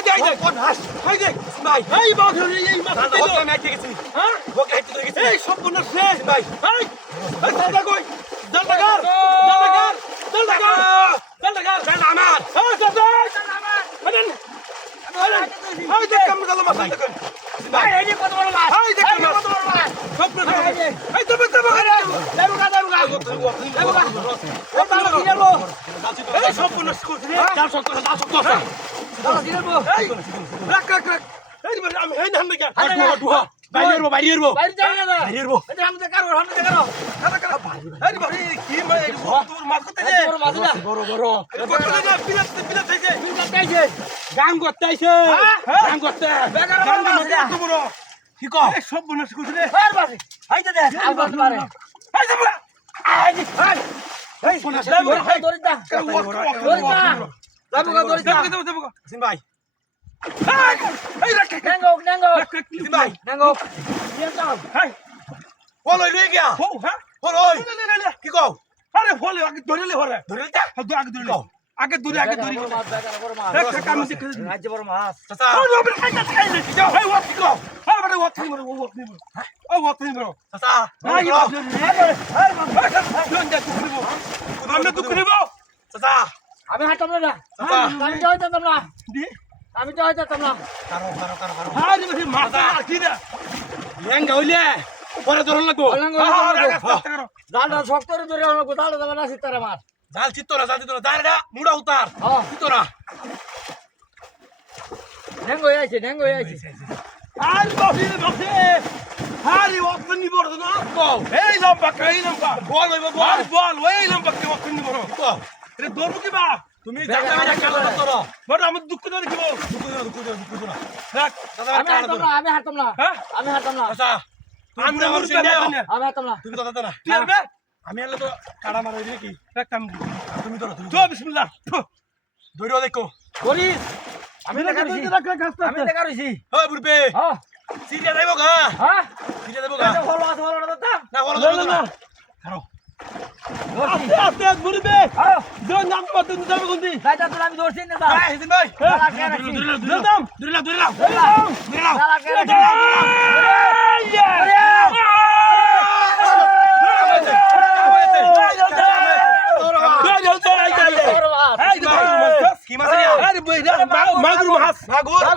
দেখ কোন হাস হাই দেখ ভাই এই বাঘ এই মাছ তো নাই ঠিক আছে হ্যাঁ ওকে হাইতে ধরে গেছে এই সব বনাস রে ভাই এই এই দাদা কই দাদাগার দাদা আমার এই দাদা আমার মানে এই দেখ কেমন গেল মাছ দেখ ভাই এই যে কত বড় মাছ এই দেখ কত বড় মাছ সব করে এই তো দেবো ও তালা কি যাবো এই সব বনাস করছিস দাও সব দাদা কি যাবো এই রাখ এই আমি এই ধান দেখা ডুহা বাইরেরবো বাইরে যাই না বাইরেরবো এটা আমাদের কারো দাদা এই ভাই কি মানে তোর মাছ করতে যে বড় কত না পিলা থাইছে গান করতে আইছে গান করতে গান করতে এত বড় কি কও এই সব বনাস করছিস রে আর বাসি হাইতে দে আর বাস মারে এই যে বড় এই বনাস দরিদা যাবো সিন ভাই এই রাখ নাঙ্গো সিন ভাই নাঙ্গো নিয়ে যাও হাই ফল হই গিয়া ও হ্যাঁ ফল হই কি কও আরে ফল আগে ধরিলে হরে ধরিলটা আগে ধরিলে আগে ধরি মাছ বেকার বড় মাছ এক কাম শিখে রাজ্য বড় মাছ চাচা ও আপনি খাই না কি যাও এই ওয়াট কি কও আরে বড় ওয়াট নিবো ও ওয়াট নিবো চাচা এই আমরা দুঃখ নিবো চাচা আমি হাঁটতাম না আমি যাইতাম না আমি তো যাইতাম না কারো হ্যাঁ রে মাছ আর কি রে লেঙ্গা হইলে পরে ধরন লাগবো জাল শক্ত করে ধরে লাগবো জাল দাও না সিতারা মাছ জাল চিত্তরা দাঁড়া মুড়া উতার চিত্তরা নেঙ্গো আইছে আর বসে হারি ওপন নি বড় না কো এই লম্বা বল ওই লম্বা কে ওপন নি বড় কো রে দরবো কি বা তুমি জায়গা মেরা কালা তোর বড় আমি দুঃখ না দেখিবো দুঃখ না রাখ আমি হাঁটতাম না আচ্ছা আমি হাঁটতাম না তুমি তো দাদা না তুই আরবে আমি আলো তো কাড়া মারাই দিই কি রাখতাম তুমি ধরো তো বিসমিল্লাহ ধরিও দেখো করিস আমি দেখা রইছি ওই বুড়বে হ্যাঁ সিরিয়া যাইবো গা হ্যাঁ সিরিয়া যাইবো গা হলো না দাদা না হলো না কারো আস্তে বুড়বে হ্যাঁ দুই নাম কত যাবে কোনদি দাদা তো আমি ধরছি না দাদা হ্যাঁ হিদিন ভাই মাগুর